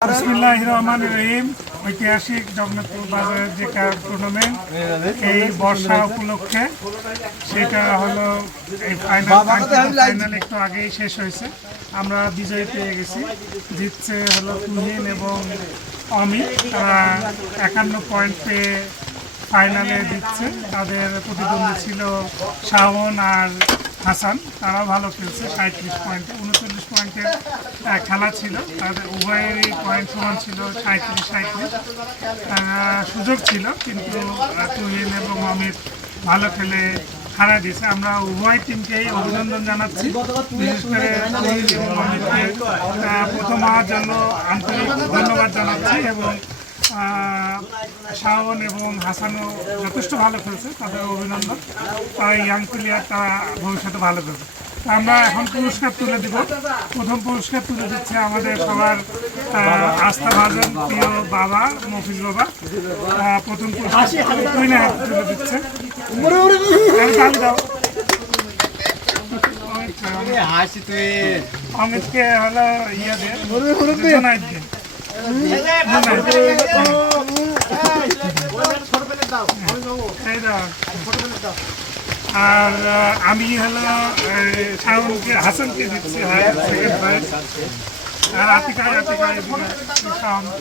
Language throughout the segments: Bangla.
বিসমিল্লাহ রহমান রহিম। ঐতিহাসিক জগন্নাথপুর বাজারের যে কার টুর্নামেন্ট এই বর্ষা উপলক্ষে সেটা হলো এই ফাইনাল ফাইনাল একটু আগেই শেষ হয়েছে। আমরা বিজয়ী পেয়ে গেছি। জিতছে হলো তুহিন এবং অমিত তারা একান্ন পয়েন্ট পেয়ে ফাইনালে দিচ্ছে তাদের প্রতিদ্বন্দ্বী ছিল শাওন আর হাসান, তারাও ভালো খেলছে সাঁত্রিশ পয়েন্টে, উনচল্লিশ পয়েন্টের খেলা ছিল। তাদের উভয়েরই পয়েন্ট সমান ছিল সাঁত্রিশ সাঁত্রিশ সুযোগ ছিল, কিন্তু তুহিন এবং অমিত ভালো খেলে হারা দিয়েছে। আমরা উভয় টিমকেই অভিনন্দন জানাচ্ছি। বিশেষ করে তুহিন এবং অমিতকে। প্রথম হওয়ার জন্য আন্তরিক ধন্যবাদ জানাচ্ছি এবং শাওন এবং হাসানও যথেষ্ট ভালো খেলছে, তাদের অভিনন্দন। তারা ইয়াং তারা ভবিষ্যতে ভালো খেলবে আমরা এখন পুরস্কার তুলে দিব। প্রথম পুরস্কার তুলে দিচ্ছে আমাদের সবার আস্থা ভাজন প্রিয় বাবা, মফিজ বাবা। প্রথম পুরস্কার তুই তুলে দিচ্ছে। তুই অমিতকে হলো ইয়ে দে আর আমি হলো শাহরুখকে হাসানকে দিচ্ছি সেকেন্ড প্রাইজ আর আতিকায় আতিকায় শাহরুখ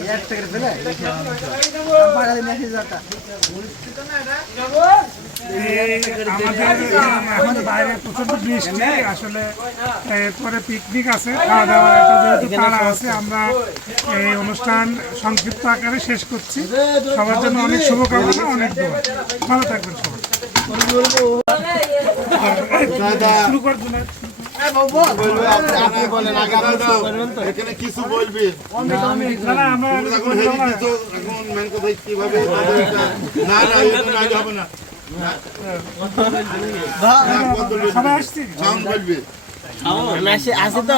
আমাদের বাইরে পিকনিক আছে সংক্ষিপ্ত আকারে শেষ করছি সবার জন্য অনেক শুভকামনা অনেক দোয়া ভালো থাকবেন সবাই শুরু করবেন কিছু বলবি না, না, মেন সবাই আসছি আসি তো